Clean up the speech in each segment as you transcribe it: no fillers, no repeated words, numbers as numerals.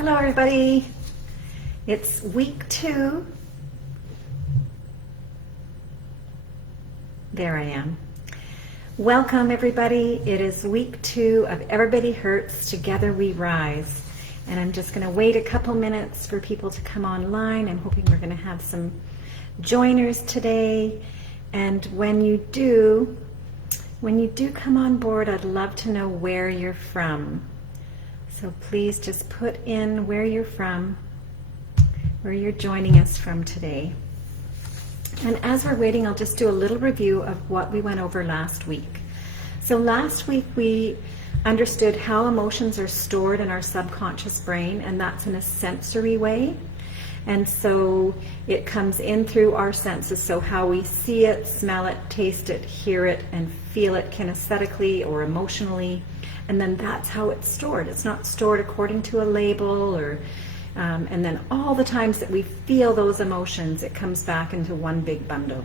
Hello everybody, it's week 2. There I am. Welcome everybody, it is week 2 of Everybody Hurts, Together We Rise. And I'm just going to wait a couple minutes for people to come online. I'm hoping we're going to have some joiners today. And when you do come on board, I'd love to know where you're from. So please just put in where you're from, where you're joining us from today. And as we're waiting, I'll just do a little review of what we went over last week. So last week we understood how emotions are stored in our subconscious brain, and that's in a sensory way. And so it comes in through our senses, so how we see it, smell it, taste it, hear it, and feel it kinesthetically or emotionally. And then that's how it's stored. It's not stored according to a label, or and then all the times that we feel those emotions, it comes back into one big bundle.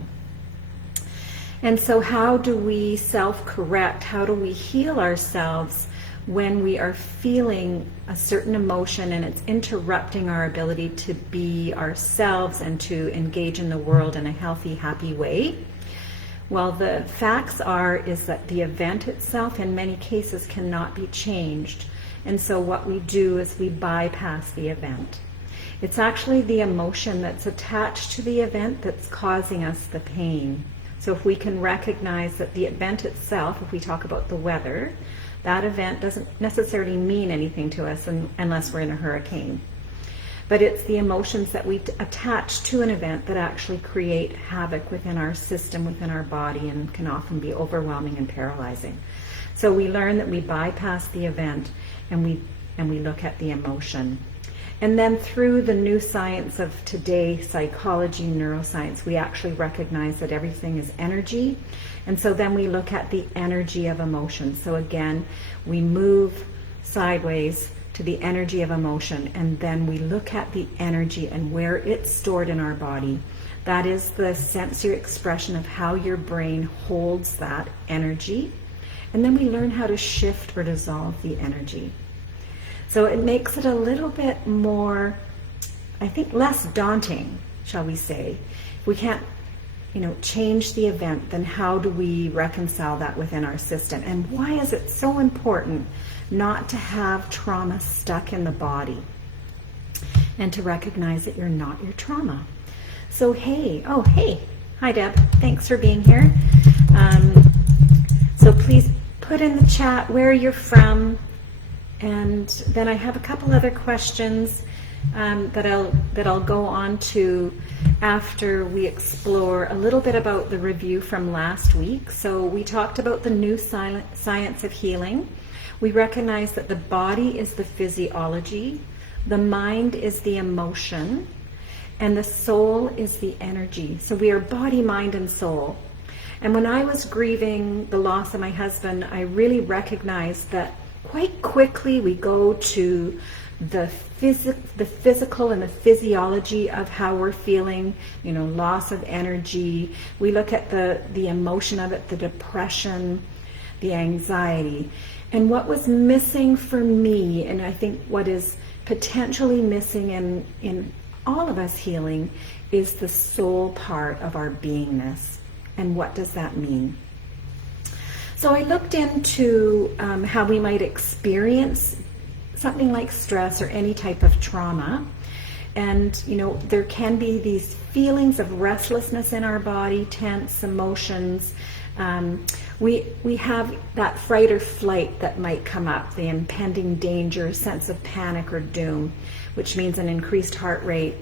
And so how do we self-correct? How do we heal ourselves when we are feeling a certain emotion and it's interrupting our ability to be ourselves and to engage in the world in a healthy, happy way? Well, the facts is that the event itself in many cases cannot be changed. And so what we do is we bypass the event. It's actually the emotion that's attached to the event that's causing us the pain. So if we can recognize that the event itself, if we talk about the weather, that event doesn't necessarily mean anything to us unless we're in a hurricane. But it's the emotions that we attach to an event that actually create havoc within our system, within our body, and can often be overwhelming and paralyzing. So we learn that we bypass the event and we look at the emotion. And then through the new science of today, psychology, neuroscience, we actually recognize that everything is energy. And so then we look at the energy of emotion. So again, we move sideways to the energy of emotion, and then we look at the energy and where it's stored in our body. That is the sensory expression of how your brain holds that energy. And then we learn how to shift or dissolve the energy. So it makes it a little bit more, I think, less daunting, shall we say. If we can't, change the event, then how do we reconcile that within our system? And why is it so important not to have trauma stuck in the body and to recognize that you're not your trauma? So hey, hi Deb, thanks for being here. So please put in the chat where you're from, and then I have a couple other questions that I'll go on to after we explore a little bit about the review from last week. So we talked about the new science of healing. We recognize that the body is the physiology, the mind is the emotion, and the soul is the energy. So we are body, mind, and soul. And when I was grieving the loss of my husband, I really recognized that quite quickly we go to the physical and the physiology of how we're feeling, loss of energy. We look at the emotion of it, the depression, the anxiety. And what was missing for me, and I think what is potentially missing in all of us healing, is the soul part of our beingness. And what does that mean? So I looked into how we might experience something like stress or any type of trauma. And, there can be these feelings of restlessness in our body, tense emotions. We have that fright or flight that might come up, the impending danger, sense of panic or doom, which means an increased heart rate,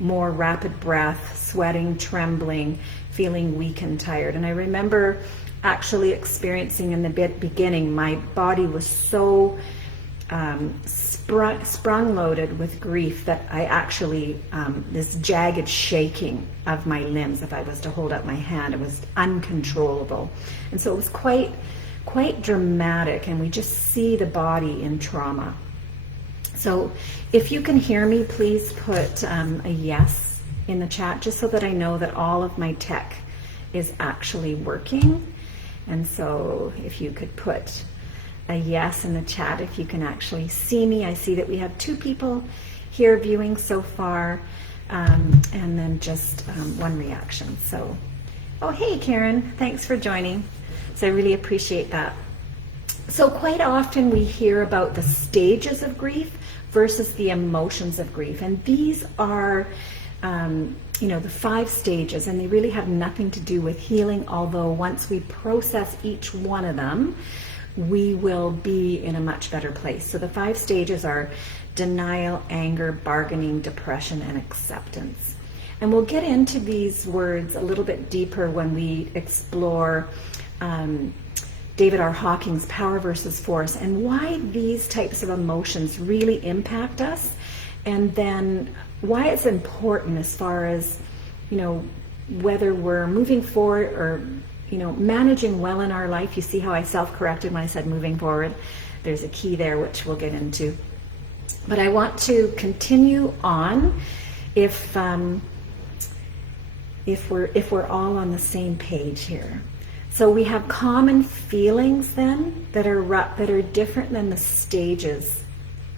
more rapid breath, sweating, trembling, feeling weak and tired. And I remember actually experiencing in the beginning, my body was so sprung loaded with grief that I actually, this jagged shaking of my limbs, if I was to hold up my hand, it was uncontrollable. And so it was quite dramatic, and we just see the body in trauma. So if you can hear me, please put a yes in the chat, just so that I know that all of my tech is actually working. And so if you could put a yes in the chat if you can actually see me. I see that we have 2 people here viewing so far, and then just 1 reaction. So, oh, hey, Karen, thanks for joining. So I really appreciate that. So quite often we hear about the stages of grief versus the emotions of grief. And these are, the 5 stages, and they really have nothing to do with healing, although once we process each one of them, we will be in a much better place. So the 5 stages are denial, anger, bargaining, depression, and acceptance. And we'll get into these words a little bit deeper when we explore David R. Hawking's Power versus Force, and why these types of emotions really impact us, and then why it's important as far as, whether we're moving forward or, managing well in our life. You see how I self-corrected when I said moving forward? There's a key there, which we'll get into. But I want to continue on if we're all on the same page here. So we have common feelings then that are different than the stages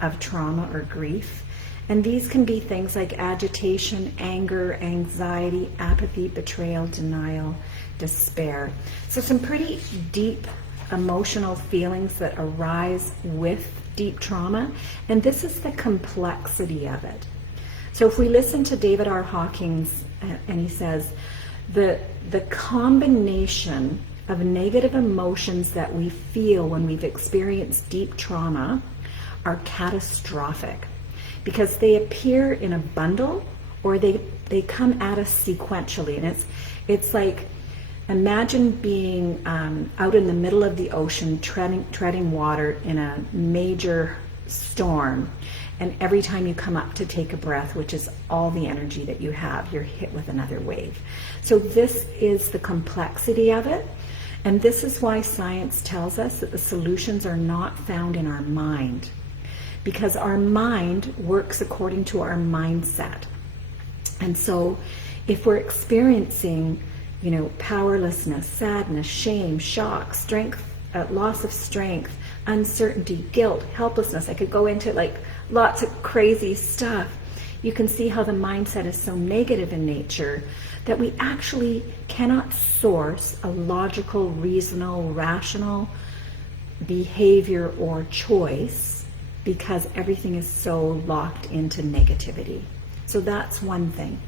of trauma or grief. And these can be things like agitation, anger, anxiety, apathy, betrayal, denial, despair. So some pretty deep emotional feelings that arise with deep trauma. And this is the complexity of it. So if we listen to David R. Hawkins, and he says, the combination of negative emotions that we feel when we've experienced deep trauma are catastrophic, because they appear in a bundle, or they come at us sequentially. And it's like, imagine being out in the middle of the ocean, treading water in a major storm, and every time you come up to take a breath, which is all the energy that you have, you're hit with another wave. So this is the complexity of it, and this is why science tells us that the solutions are not found in our mind, because our mind works according to our mindset. And so if we're experiencing, powerlessness, sadness, shame, shock, strength, loss of strength, uncertainty, guilt, helplessness, I could go into lots of crazy stuff. You can see how the mindset is so negative in nature that we actually cannot source a logical, reasonable, rational behavior or choice, because everything is so locked into negativity. So that's one thing.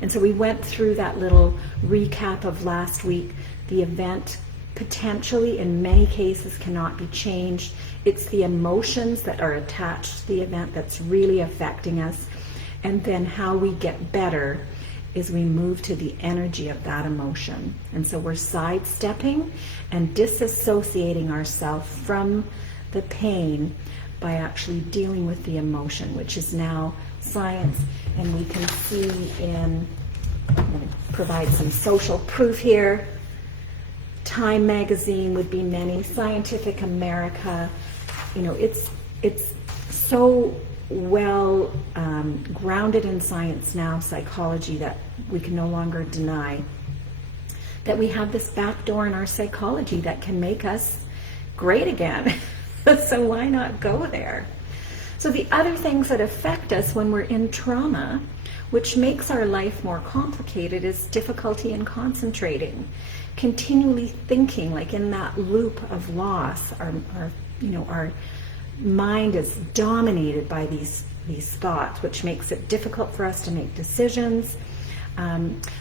And so we went through that little recap of last week. The event potentially, in many cases, cannot be changed. It's the emotions that are attached to the event that's really affecting us. And then how we get better is we move to the energy of that emotion. And so we're sidestepping and disassociating ourselves from the pain by actually dealing with the emotion, which is now science. And we can see I'm going to provide some social proof here. Time magazine would be many, Scientific America. It's so well grounded in science now, psychology, that we can no longer deny that we have this back door in our psychology that can make us great again. So why not go there? So the other things that affect us when we're in trauma, which makes our life more complicated, is difficulty in concentrating, continually thinking, like in that loop of loss. Our mind is dominated by these thoughts, which makes it difficult for us to make decisions.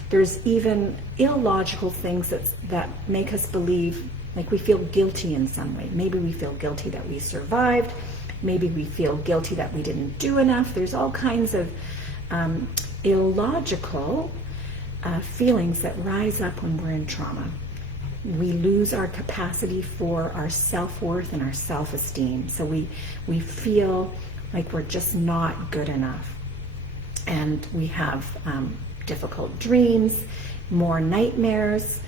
There's even illogical things that make us believe, like we feel guilty in some way. Maybe we feel guilty that we survived. Maybe we feel guilty that we didn't do enough. There's all kinds of illogical feelings that rise up when we're in trauma. We lose our capacity for our self-worth and our self-esteem. So we feel like we're just not good enough. And we have difficult dreams, more nightmares,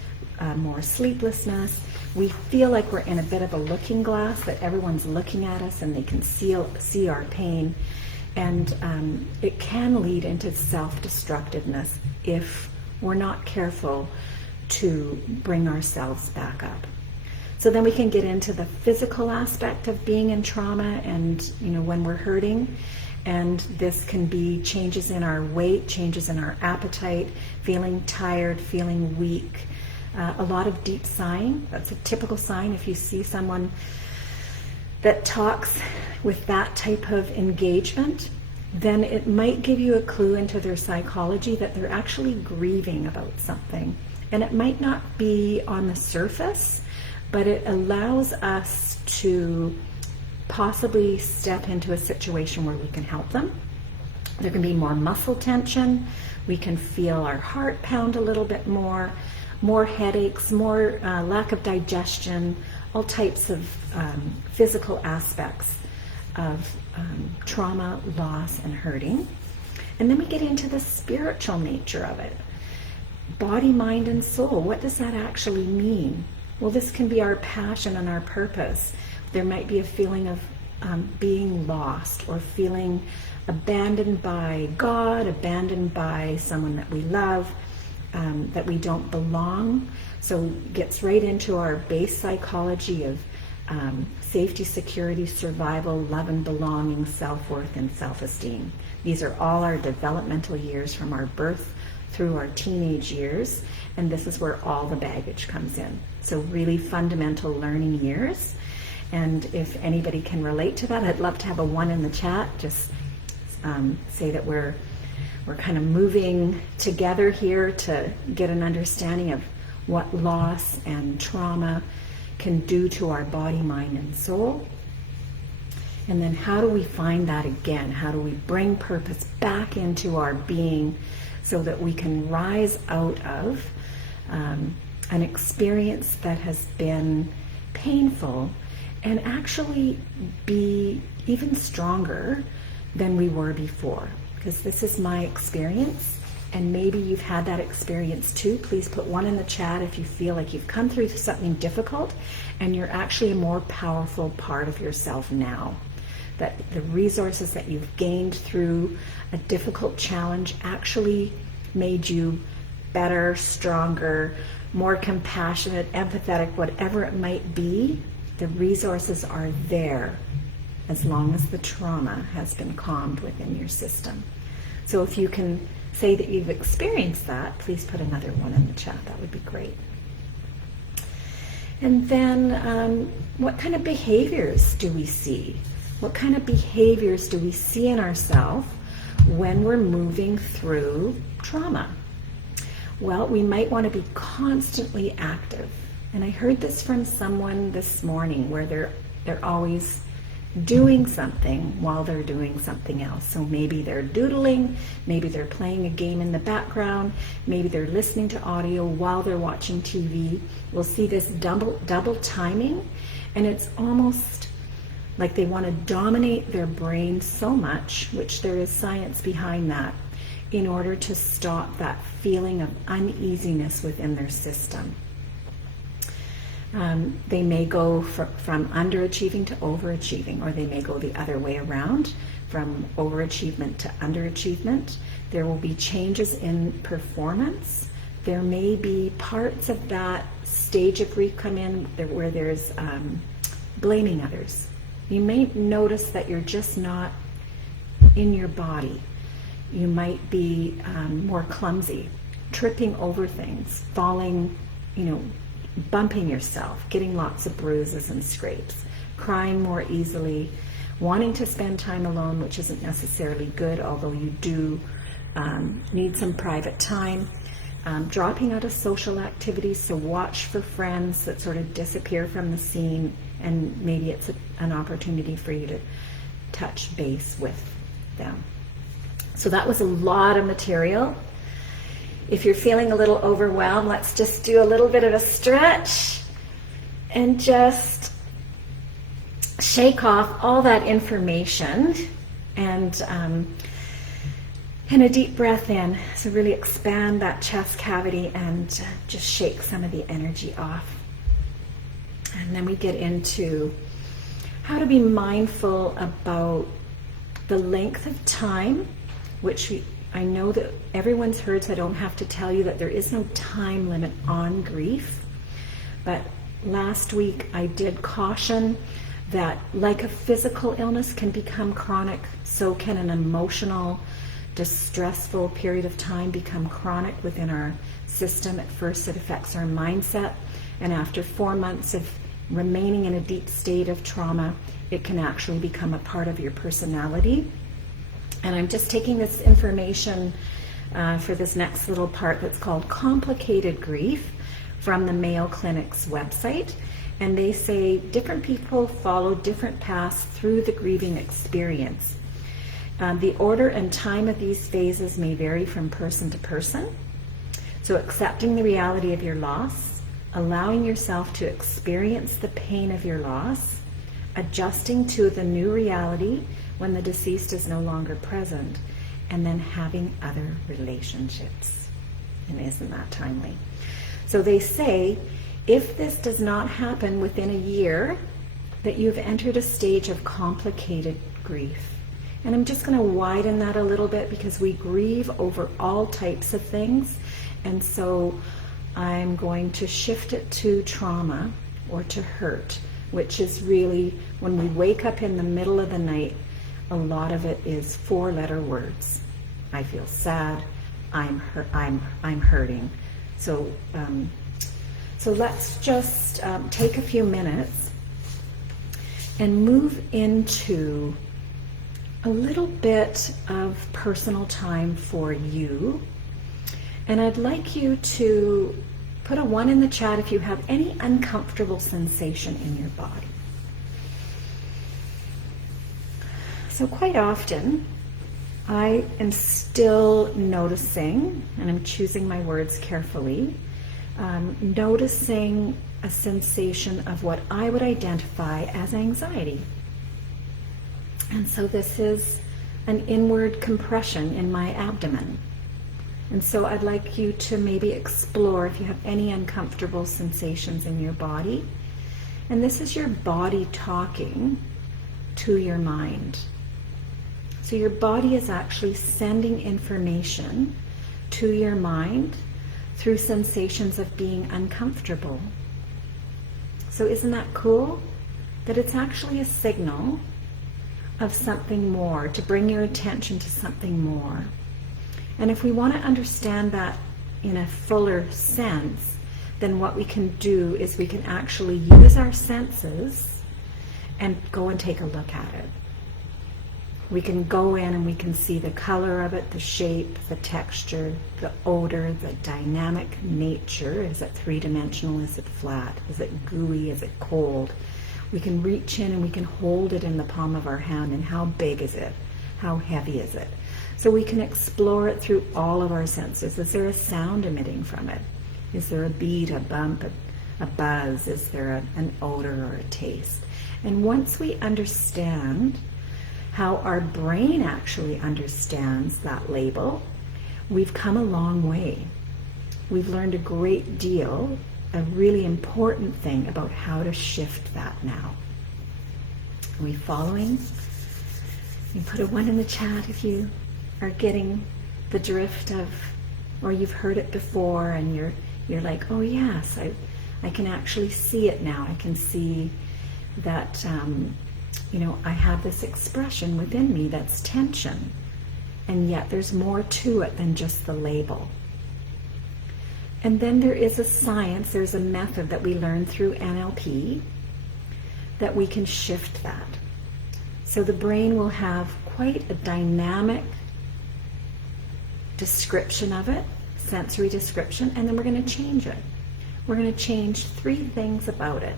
more sleeplessness. We feel like we're in a bit of a looking glass, that everyone's looking at us and they can see our pain. And it can lead into self-destructiveness if we're not careful to bring ourselves back up. So then we can get into the physical aspect of being in trauma and, when we're hurting. And this can be changes in our weight, changes in our appetite, feeling tired, feeling weak. A lot of deep sighing. That's a typical sign if you see someone that talks with that type of engagement, then it might give you a clue into their psychology that they're actually grieving about something. And it might not be on the surface, but it allows us to possibly step into a situation where we can help them. There can be more muscle tension. We can feel our heart pound a little bit more headaches, more lack of digestion, all types of physical aspects of trauma, loss, and hurting. And then we get into the spiritual nature of it. Body, mind, and soul. What does that actually mean? Well, this can be our passion and our purpose. There might be a feeling of being lost or feeling abandoned by God, abandoned by someone that we love, that we don't belong. So it gets right into our base psychology of safety, security, survival, love and belonging, self-worth, and self-esteem. These are all our developmental years from our birth through our teenage years, and this is where all the baggage comes in. So really fundamental learning years. And if anybody can relate to that, I'd love to have a 1 in the chat. Just say that we're kind of moving together here to get an understanding of what loss and trauma can do to our body, mind, and soul. And then how do we find that again? How do we bring purpose back into our being so that we can rise out of an experience that has been painful and actually be even stronger than we were before? Because this is my experience, and maybe you've had that experience too. Please put 1 in the chat if you feel like you've come through something difficult and you're actually a more powerful part of yourself now. That the resources that you've gained through a difficult challenge actually made you better, stronger, more compassionate, empathetic, whatever it might be. The resources are there as long as the trauma has been calmed within your system. So if you can say that you've experienced that, please put another 1 in the chat. That would be great. And then what kind of behaviors do we see? What kind of behaviors do we see in ourselves when we're moving through trauma? Well, we might want to be constantly active. And I heard this from someone this morning where they're always doing something while they're doing something else. So maybe they're doodling, maybe they're playing a game in the background, maybe they're listening to audio while they're watching TV. We'll see this double timing, and it's almost like they want to dominate their brain so much, which there is science behind that, in order to stop that feeling of uneasiness within their system. They may go from underachieving to overachieving, or they may go the other way around, from overachievement to underachievement. There will be changes in performance. There may be parts of that stage of grief come in where there's blaming others. You may notice that you're just not in your body. You might be more clumsy, tripping over things, falling, bumping yourself, getting lots of bruises and scrapes, crying more easily, wanting to spend time alone, which isn't necessarily good, although you do need some private time, dropping out of social activities, so watch for friends that sort of disappear from the scene, and maybe it's an opportunity for you to touch base with them. So that was a lot of material. If you're feeling a little overwhelmed, let's just do a little bit of a stretch and just shake off all that information, and a deep breath in. So really expand that chest cavity and just shake some of the energy off. And then we get into how to be mindful about the length of time, which I know that everyone's heard, so I don't have to tell you that there is no time limit on grief. But Last week I did caution that like a physical illness can become chronic, so can an emotional, distressful period of time become chronic within our system. At first it affects our mindset, and after 4 months of remaining in a deep state of trauma, it can actually become a part of your personality. And I'm just taking this information for this next little part that's called Complicated Grief from the Mayo Clinic's website. And they say different people follow different paths through the grieving experience. The order and time of these phases may vary from person to person. So accepting the reality of your loss, allowing yourself to experience the pain of your loss, adjusting to the new reality when the deceased is no longer present, and then having other relationships. And isn't that timely? So they say, if this does not happen within a year, that you've entered a stage of complicated grief. And I'm just going to widen that a little bit because we grieve over all types of things. And so I'm going to shift it to trauma or to hurt, which is really when we wake up in the middle of the night, a lot of it is 4-letter words. I feel sad, I'm hurting. So let's just take a few minutes and move into a little bit of personal time for you. And I'd like you to put a 1 in the chat if you have any uncomfortable sensation in your body. So quite often, I am still noticing, and I'm choosing my words carefully, noticing a sensation of what I would identify as anxiety. And so this is an inward compression in my abdomen. And so I'd like you to maybe explore if you have any uncomfortable sensations in your body. And this is your body talking to your mind. So your body is actually sending information to your mind through sensations of being uncomfortable. So isn't that cool? That it's actually a signal of something more, to bring your attention to something more. And if we want to understand that in a fuller sense, then what we can do is we can actually use our senses and go and take a look at it. We can go in and we can see the color of it, the shape, the texture, the odor, the dynamic nature. Is it 3-dimensional? Is it flat? Is it gooey? Is it cold? We can reach in and we can hold it in the palm of our hand. And how big is it? How heavy is it? So we can explore it through all of our senses. Is there a sound emitting from it? Is there a beat, a bump, a buzz? Is there an odor or a taste? And once we understand how our brain actually understands that label, we've come a long way. We've learned a great deal, a really important thing about how to shift that now. Are we following? You put a 1 in the chat if you are getting the drift of, or you've heard it before and you're like, oh yes, I can actually see it now. I can see that I have this expression within me that's tension, and yet there's more to it than just the label. And then there is a science, there's a method that we learn through NLP that we can shift that. So the brain will have quite a dynamic description of it, sensory description, and then we're going to change it. We're going to change 3 things about it.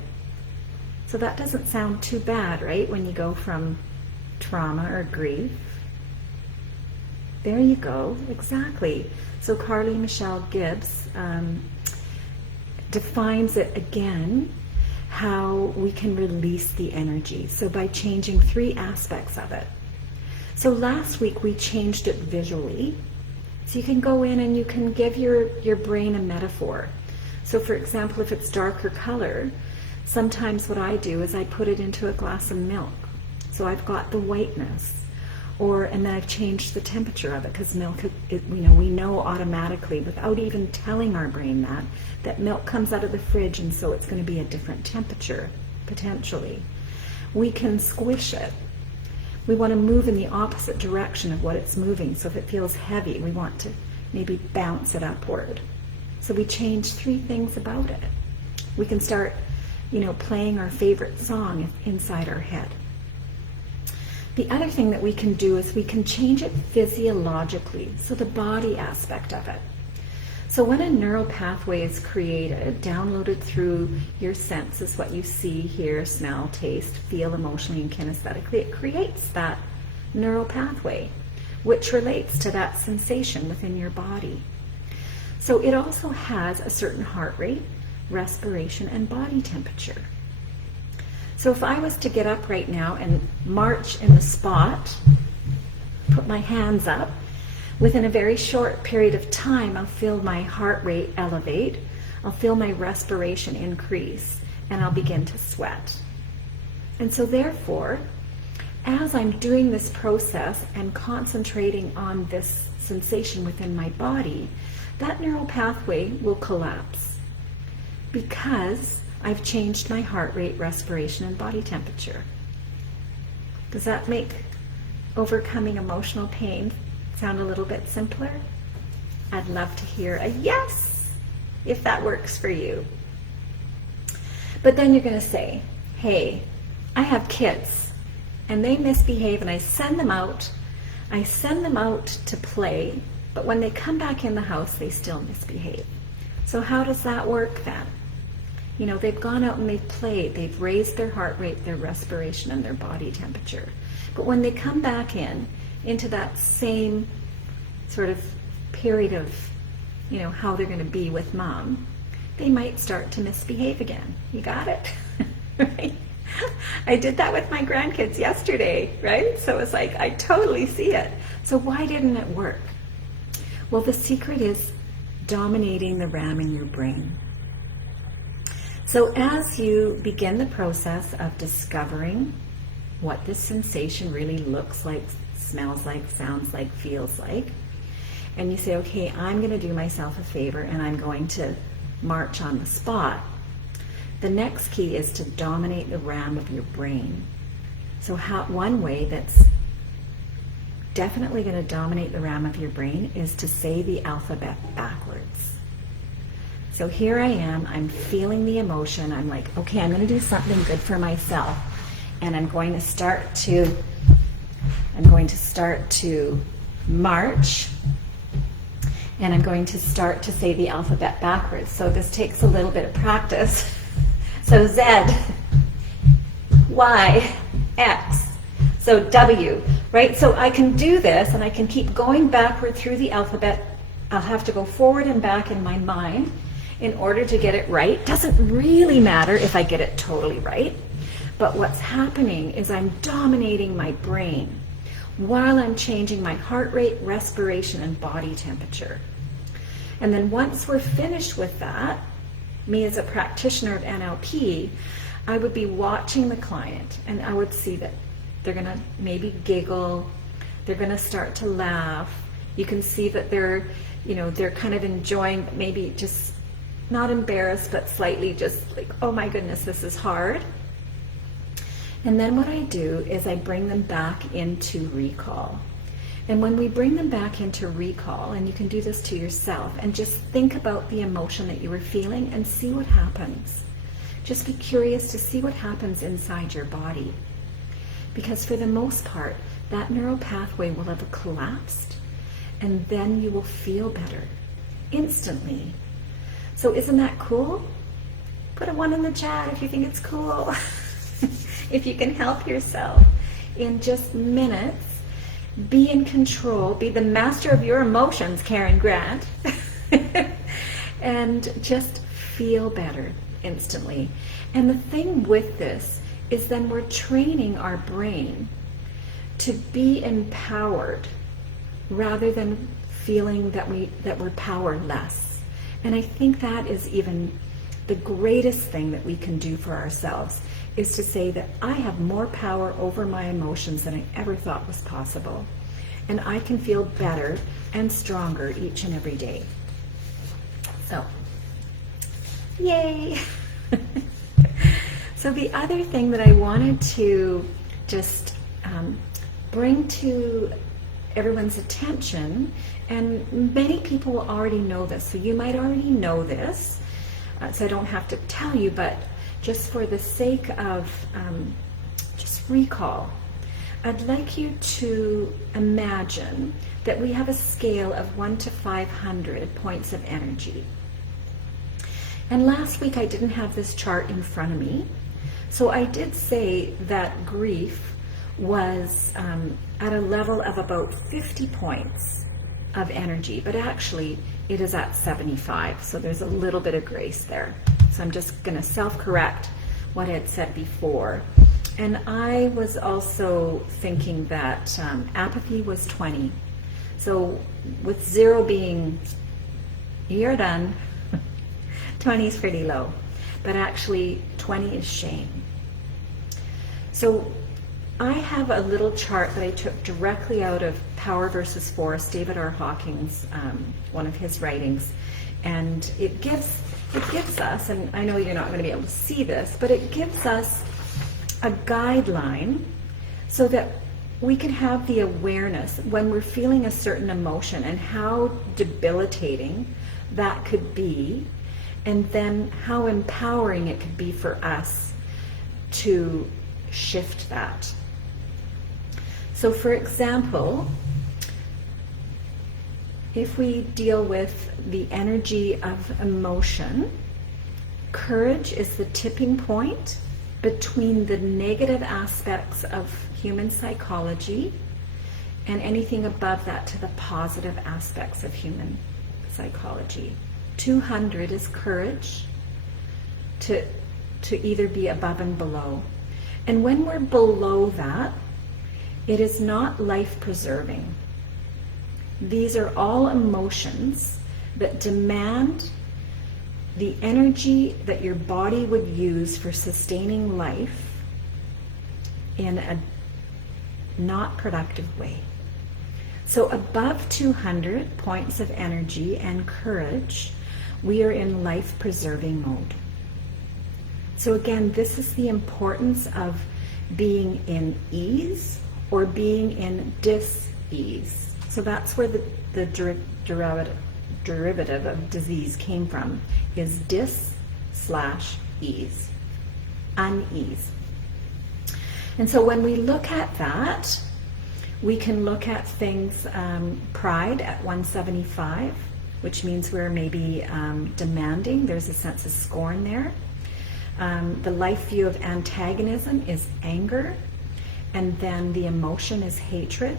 So that doesn't sound too bad, right? When you go from trauma or grief. There you go, exactly. So Carly Michelle Gibbs defines it again, how we can release the energy. So by changing 3 aspects of it. So last week we changed it visually. So you can go in and you can give your brain a metaphor. So for example, if it's darker color, sometimes what I do is I put it into a glass of milk. So I've got the whiteness. And then I've changed the temperature of it, because milk, we know automatically without even telling our brain that milk comes out of the fridge, and so it's going to be a different temperature, potentially. We can squish it. We want to move in the opposite direction of what it's moving. So if it feels heavy, we want to maybe bounce it upward. So we change 3 things about it. We can start, playing our favorite song inside our head. The other thing that we can do is we can change it physiologically, so the body aspect of it. So when a neural pathway is created, downloaded through your senses, what you see, hear, smell, taste, feel emotionally and kinesthetically, it creates that neural pathway, which relates to that sensation within your body. So it also has a certain heart rate, respiration, and body temperature. So if I was to get up right now and march in the spot, put my hands up, within a very short period of time, I'll feel my heart rate elevate, I'll feel my respiration increase, and I'll begin to sweat. And so therefore, as I'm doing this process and concentrating on this sensation within my body, that neural pathway will collapse, because I've changed my heart rate, respiration, and body temperature. Does that make overcoming emotional pain sound a little bit simpler? I'd love to hear a yes, if that works for you. But then you're going to say, hey, I have kids and they misbehave, and I send them out to play, but when they come back in the house, they still misbehave. So how does that work then? They've gone out and they've played, they've raised their heart rate, their respiration, and their body temperature. But when they come back into that same sort of period of, how they're going to be with mom, they might start to misbehave again. You got it? Right? I did that with my grandkids yesterday, right? So it's like, I totally see it. So why didn't it work? Well, the secret is dominating the RAM in your brain. So as you begin the process of discovering what this sensation really looks like, smells like, sounds like, feels like, and you say, okay, I'm going to do myself a favor and I'm going to march on the spot, the next key is to dominate the RAM of your brain. So one way that's definitely going to dominate the RAM of your brain is to say the alphabet backwards. So here I am, I'm feeling the emotion, I'm like, okay, I'm going to do something good for myself, and I'm going to start to march, and I'm going to start to say the alphabet backwards. So this takes a little bit of practice. So Z, Y, X, so W, right? So I can do this, and I can keep going backward through the alphabet. I'll have to go forward and back in my mind in order to get it right. Doesn't really matter if I get it totally right, but what's happening is I'm dominating my brain while I'm changing my heart rate, respiration, and body temperature. And then once we're finished with that, me as a practitioner of NLP, I would be watching the client, and I would see that they're going to maybe giggle, they're going to start to laugh. You can see that they're kind of enjoying, but maybe just not embarrassed, but slightly just like, oh my goodness, this is hard. And then what I do is I bring them back into recall. And when we bring them back into recall, and you can do this to yourself, and just think about the emotion that you were feeling and see what happens. Just be curious to see what happens inside your body. Because for the most part, that neural pathway will have collapsed, and then you will feel better instantly. So isn't that cool? Put a 1 in the chat if you think it's cool. If you can help yourself in just minutes, be in control, be the master of your emotions, Karen Grant, and just feel better instantly. And the thing with this is then we're training our brain to be empowered rather than feeling that we're powerless. And I think that is even the greatest thing that we can do for ourselves, is to say that I have more power over my emotions than I ever thought was possible. And I can feel better and stronger each and every day. So, yay! So the other thing that I wanted to just bring to everyone's attention, and many people will already know this, so you might already know this, so I don't have to tell you, but just for the sake of just recall, I'd like you to imagine that we have a scale of 1 to 500 points of energy. And last week I didn't have this chart in front of me, so I did say that grief was at a level of about 50 points of energy, but actually it is at 75, so there's a little bit of grace there. So I'm just going to self-correct what I had said before. And I was also thinking that apathy was 20. So with 0 being, you're done, 20 is pretty low. But actually 20 is shame. So I have a little chart that I took directly out of Power versus Force, David R. Hawking's, one of his writings. And it gives us, and I know you're not going to be able to see this, but it gives us a guideline so that we can have the awareness when we're feeling a certain emotion and how debilitating that could be, and then how empowering it could be for us to shift that. So for example, if we deal with the energy of emotion, courage is the tipping point between the negative aspects of human psychology and anything above that to the positive aspects of human psychology. 200 is courage, to either be above and below. And when we're below that, it is not life-preserving. These are all emotions that demand the energy that your body would use for sustaining life in a not productive way. So above 200 points of energy and courage, we are in life-preserving mode. So again, this is the importance of being in ease or being in dis-ease. So that's where the derivative of disease came from, is dis/ease, unease. And so when we look at that, we can look at things, pride at 175, which means we're maybe demanding. There's a sense of scorn there. The life view of antagonism is anger, and then the emotion is hatred,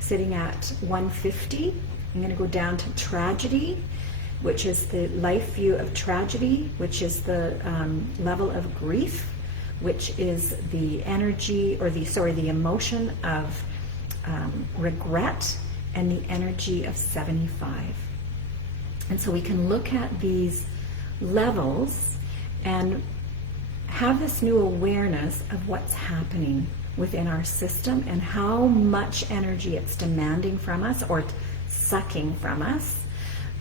sitting at 150. I'm going to go down to tragedy, which is the life view of tragedy, which is the level of grief, which is the energy, or the emotion of regret, and the energy of 75. And so we can look at these levels and have this new awareness of what's happening within our system and how much energy it's demanding from us or sucking from us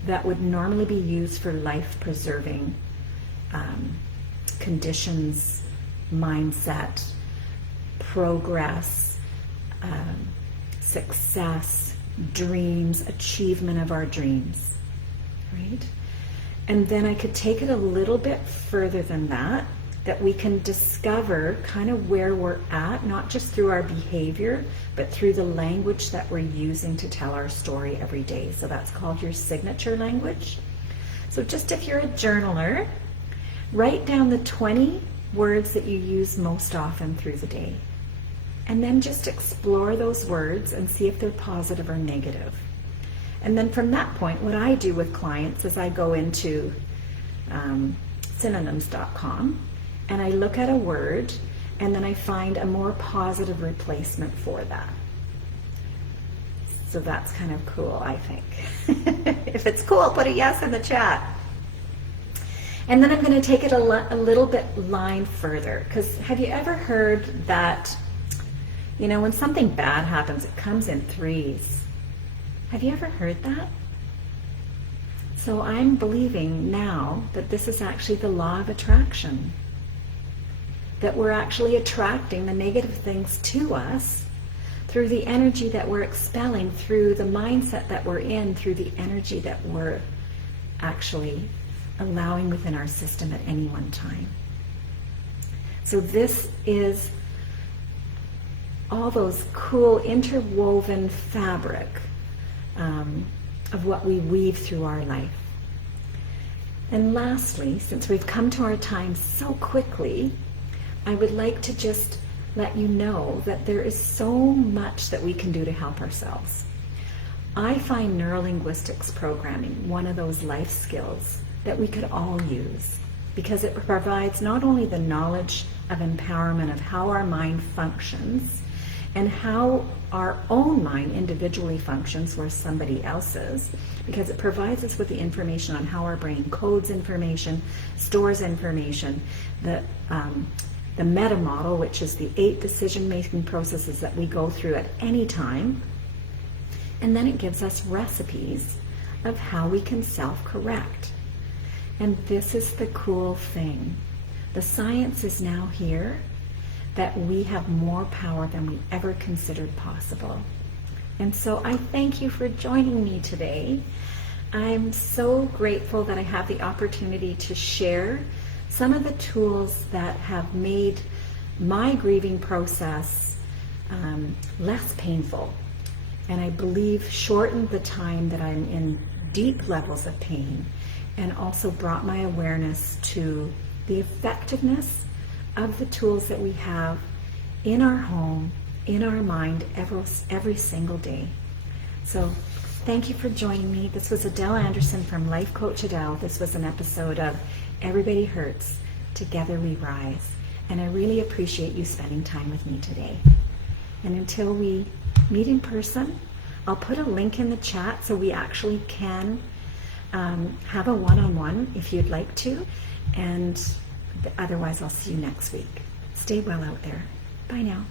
that would normally be used for life-preserving conditions, mindset, progress, success, dreams, achievement of our dreams, right? And then I could take it a little bit further than that we can discover kind of where we're at, not just through our behavior, but through the language that we're using to tell our story every day. So that's called your signature language. So just if you're a journaler, write down the 20 words that you use most often through the day. And then just explore those words and see if they're positive or negative. And then from that point, what I do with clients is I go into synonyms.com and I look at a word and then I find a more positive replacement for that. So that's kind of cool, I think. If it's cool, put a yes in the chat. And then I'm going to take it a little bit line further, because have you ever heard that, you know, when something bad happens, it comes in threes? Have you ever heard that? So I'm believing now that this is actually the law of attraction, that we're actually attracting the negative things to us through the energy that we're expelling, through the mindset that we're in, through the energy that we're actually allowing within our system at any one time. So this is all those cool interwoven fabric of what we weave through our life. And lastly, since we've come to our time so quickly, I would like to just let you know that there is so much that we can do to help ourselves. I find neurolinguistics programming one of those life skills that we could all use, because it provides not only the knowledge of empowerment of how our mind functions and how our own mind individually functions versus somebody else's, because it provides us with the information on how our brain codes information, stores information, the meta model, which is the 8 decision-making processes that we go through at any time, and then it gives us recipes of how we can self-correct. And this is the cool thing. The science is now here that we have more power than we ever considered possible. And so I thank you for joining me today. I'm so grateful that I have the opportunity to share some of the tools that have made my grieving process less painful, and I believe shortened the time that I'm in deep levels of pain, and also brought my awareness to the effectiveness of the tools that we have in our home, in our mind, every single day. So thank you for joining me. This was Adele Anderson from Life Coach Adele. This was an episode of Everybody Hurts, Together We Rise. And I really appreciate you spending time with me today. And until we meet in person, I'll put a link in the chat so we actually can have a one-on-one if you'd like to. And otherwise, I'll see you next week. Stay well out there. Bye now.